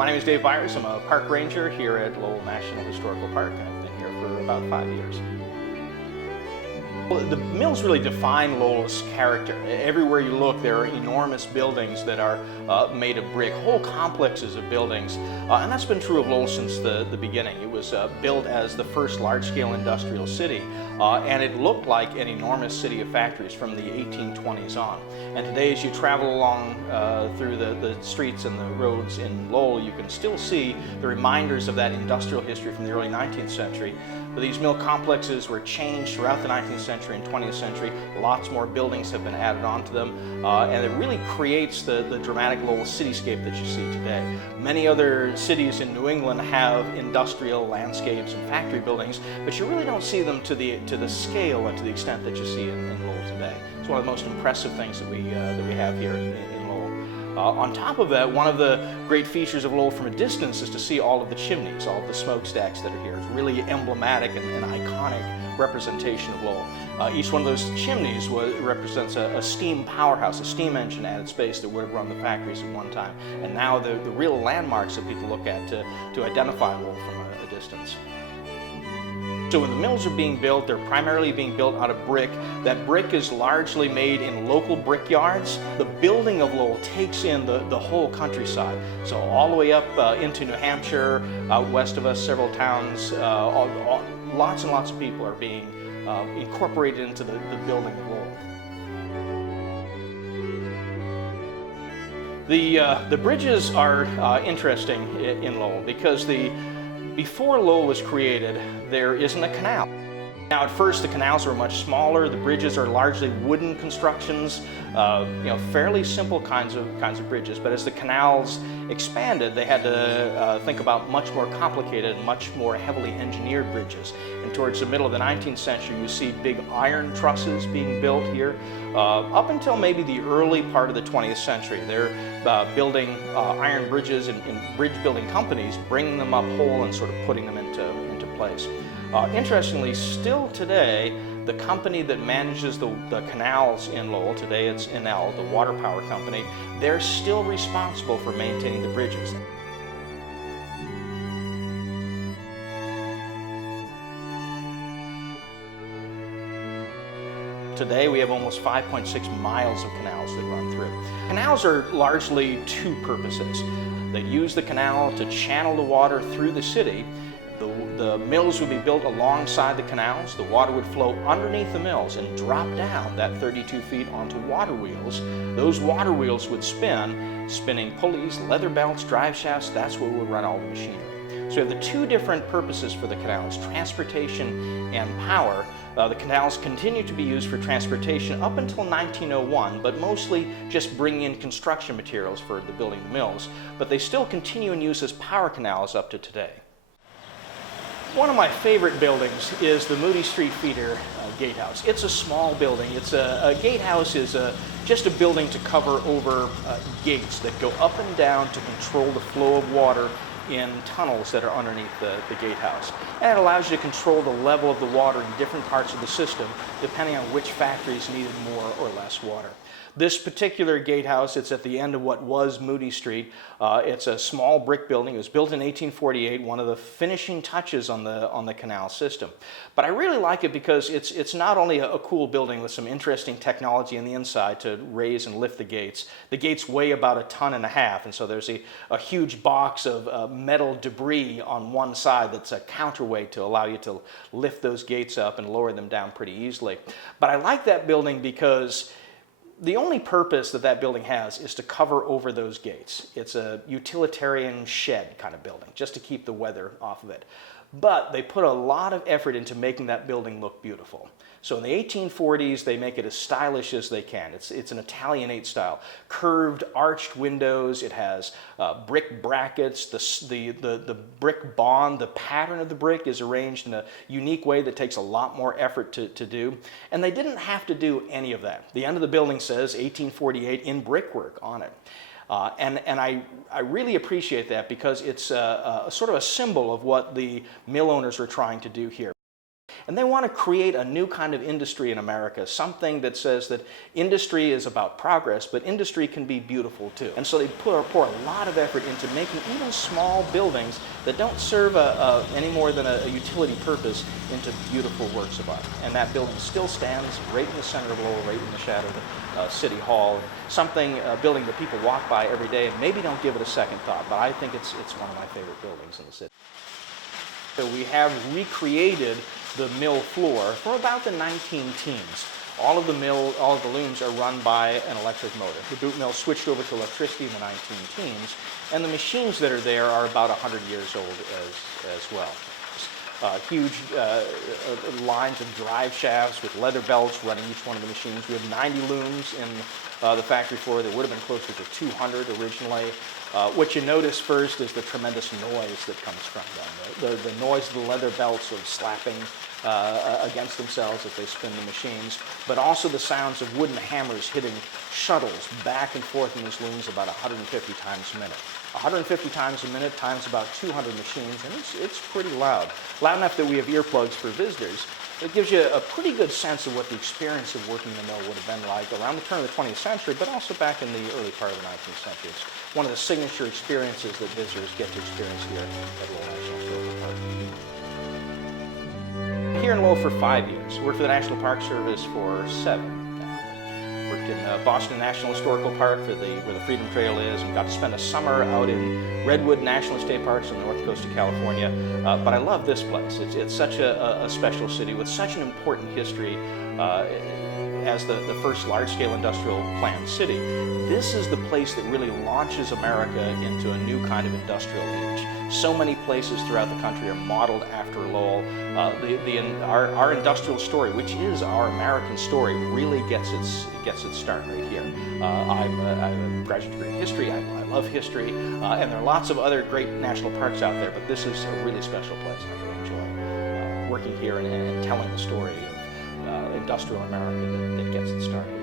My name is Dave Byers. I'm a park ranger here at Lowell National Historical Park. I've been here for about 5 years. Well, the mills really define Lowell's character. Everywhere you look, there are enormous buildings that are made of brick, whole complexes of buildings. And that's been true of Lowell since the beginning. It was built as the first large-scale industrial city, and it looked like an enormous city of factories from the 1820s on. And today, as you travel along through the streets and the roads in Lowell, you can still see the reminders of that industrial history from the early 19th century. But these mill complexes were changed throughout the 19th century and 20th century. Lots more buildings have been added onto them, and it really creates the dramatic Lowell cityscape that you see today. Many other cities in New England have industrial landscapes and factory buildings, but you really don't see them to the scale and to the extent that you see in Lowell today. It's one of the most impressive things that we have here in Lowell. On top of that, one of the great features of Lowell from a distance is to see all of the chimneys, all of the smokestacks that are here. It's really emblematic and an iconic representation of Lowell. Each one of those chimneys represents a steam powerhouse, a steam engine at its base that would have run the factories at one time. And now the real landmarks that people look at to identify Lowell from a distance. So when the mills are being built, they're primarily being built out of brick. That brick is largely made in local brickyards. The building of Lowell takes in the whole countryside. So all the way up into New Hampshire, out west of us, several towns, lots and lots of people are being incorporated into the building of Lowell. The bridges are interesting in Lowell because before Lowell was created, there isn't a canal. Now at first the canals were much smaller, the bridges are largely wooden constructions, fairly simple kinds of bridges, but as the canals expanded they had to think about much more complicated, much more heavily engineered bridges. And towards the middle of the 19th century you see big iron trusses being built here. Up until maybe the early part of the 20th century, they're building iron bridges in bridge building companies, bringing them up whole and sort of putting them into place. Interestingly, still today, the company that manages the canals in Lowell, today it's NL, the water power company, they're still responsible for maintaining the bridges. Today we have almost 5.6 miles of canals that run through. Canals are largely two purposes. They use the canal to channel the water through the city. The mills would be built alongside the canals. The water would flow underneath the mills and drop down that 32 feet onto water wheels. Those water wheels would spin, spinning pulleys, leather belts, drive shafts. That's what would run all the machinery. So we have the two different purposes for the canals, transportation and power. The canals continue to be used for transportation up until 1901, but mostly just bringing in construction materials for the building of mills. But they still continue in use as power canals up to today. One of my favorite buildings is the Moody Street Feeder Gatehouse. It's a small building. A gatehouse is just a building to cover over gates that go up and down to control the flow of water in tunnels that are underneath the gatehouse. And it allows you to control the level of the water in different parts of the system depending on which factories needed more or less water. This particular gatehouse, it's at the end of what was Moody Street. It's a small brick building. It was built in 1848, one of the finishing touches on the canal system. But I really like it because it's not only a cool building with some interesting technology on the inside to raise and lift the gates. The gates weigh about 1.5 tons, and so there's a huge box of metal debris on one side that's a counterweight to allow you to lift those gates up and lower them down pretty easily. But I like that building because the only purpose that building has is to cover over those gates. It's a utilitarian shed kind of building, just to keep the weather off of it. But they put a lot of effort into making that building look beautiful. So in the 1840s, they make it as stylish as they can. It's an Italianate style. Curved, arched windows. It has brick brackets. The brick bond, the pattern of the brick is arranged in a unique way that takes a lot more effort to do. And they didn't have to do any of that. The end of the building says 1848 in brickwork on it. And I really appreciate that because it's sort of a symbol of what the mill owners were trying to do here. And they want to create a new kind of industry in America, something that says that industry is about progress, but industry can be beautiful too. And so they pour a lot of effort into making even small buildings that don't serve any more than a utility purpose into beautiful works of art. And that building still stands right in the center of Lowell, right in the shadow of the City Hall. Something, a building that people walk by every day and maybe don't give it a second thought, but I think it's one of my favorite buildings in the city. So we have recreated the mill floor from about the 19-teens. All of the looms are run by an electric motor. The boot mill switched over to electricity in the 19-teens, and the machines that are there are about 100 years old as well. Huge lines of drive shafts with leather belts running each one of the machines. We have 90 looms in the factory floor. There would have been closer to 200 originally. What you notice first is the tremendous noise that comes from them. The noise of the leather belts of slapping against themselves as they spin the machines, but also the sounds of wooden hammers hitting shuttles back and forth in these looms about 150 times a minute. 150 times a minute times about 200 machines, and it's pretty loud. Loud enough that we have earplugs for visitors. It gives you a pretty good sense of what the experience of working the mill would have been like around the turn of the 20th century, but also back in the early part of the 19th century. It's one of the signature experiences that visitors get to experience here at Lowell National Historical Park. Here in Lowell for 5 years. Worked for the National Park Service for 7. Worked in Boston National Historical Park where the Freedom Trail is, and got to spend a summer out in Redwood National State Parks on the north coast of California. But I love this place. It's such a special city with such an important history as the first large-scale industrial planned city. This is the place that really launches America into a new kind of industrial age. So many places throughout the country are modeled after Lowell. Our industrial story, which is our American story, really gets its start right here. I have a graduate degree in history. I love history, and there are lots of other great national parks out there, but this is a really special place. I really enjoy working here and telling the story of industrial America that gets it started.